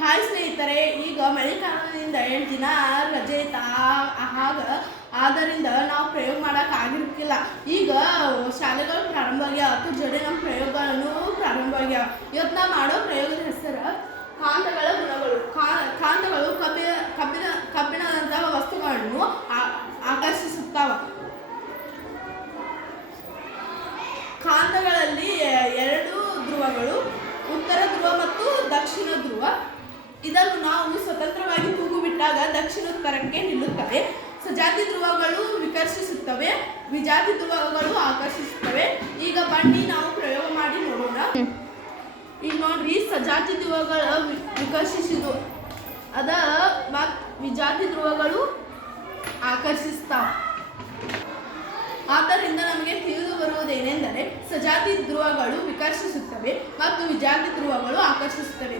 Hi ಸ್ನೇಹಿತರೆ, ಈಗ ಮಳೆಗಾಲದಿಂದ 2 ದಿನ ರಜೆ ಆದ್ದರಿಂದ ನಾವು ಪ್ರಯೋಗ ಮಾಡೋಕ್ಕಾಗಿರ್ಕಿಲ್ಲ. ಈಗ ಶಾಲೆಗಳು ಪ್ರಾರಂಭ ಆಗ್ಯಾವ, ಅದ್ರ ಜೊತೆ ನಮ್ಮ ಪ್ರಯೋಗಗಳನ್ನು ಪ್ರಾರಂಭ ಆಗ್ಯಾವ. ಇವತ್ತು ನಾವು ಮಾಡೋ ಪ್ರಯೋಗದ ಹೆಸರು ಕಾಂತಗಳ ಗುಣಗಳು. ಕಾಂತಗಳು ಕಬ್ಬಿಣದಂತಹ ವಸ್ತುಗಳನ್ನು ಆಕರ್ಷಿಸುತ್ತಾವ. ಕಾಂತಗಳಲ್ಲಿ 2 ಧ್ರುವಗಳು, ಉತ್ತರ ಧ್ರುವ ಮತ್ತು ದಕ್ಷಿಣ ಧ್ರುವ. ಇದನ್ನು ನಾವು ಸ್ವತಂತ್ರವಾಗಿ ತೂಗು ಬಿಟ್ಟಾಗ ದಕ್ಷಿಣೋತ್ತರಕ್ಕೆ ನಿಲ್ಲುತ್ತವೆ. ಸಜಾತಿ ಧ್ರುವಗಳು ವಿಕರ್ಷಿಸುತ್ತವೆ, ವಿಜಾತಿ ಧ್ರುವಗಳು ಆಕರ್ಷಿಸುತ್ತವೆ. ಈಗ ಬನ್ನಿ ನಾವು ಪ್ರಯೋಗ ಮಾಡಿ ನೋಡೋಣ. ಈಗ ನೋಡ್ರಿ, ಸಜಾತಿ ಧ್ರುವಗಳು ವಿಕರ್ಷಿಸಿದ್ವು, ಮತ್ತು ವಿಜಾತಿ ಧ್ರುವಗಳು ಆಕರ್ಷಿಸ್ತಾವ. ಆದ್ದರಿಂದ ನಮಗೆ ತಿಳಿದು ಬರುವುದೇನೆಂದರೆ ಸಜಾತಿ ಧ್ರುವಗಳು ವಿಕರ್ಷಿಸುತ್ತವೆ ಮತ್ತು ವಿಜಾತಿ ಧ್ರುವಗಳು ಆಕರ್ಷಿಸುತ್ತವೆ.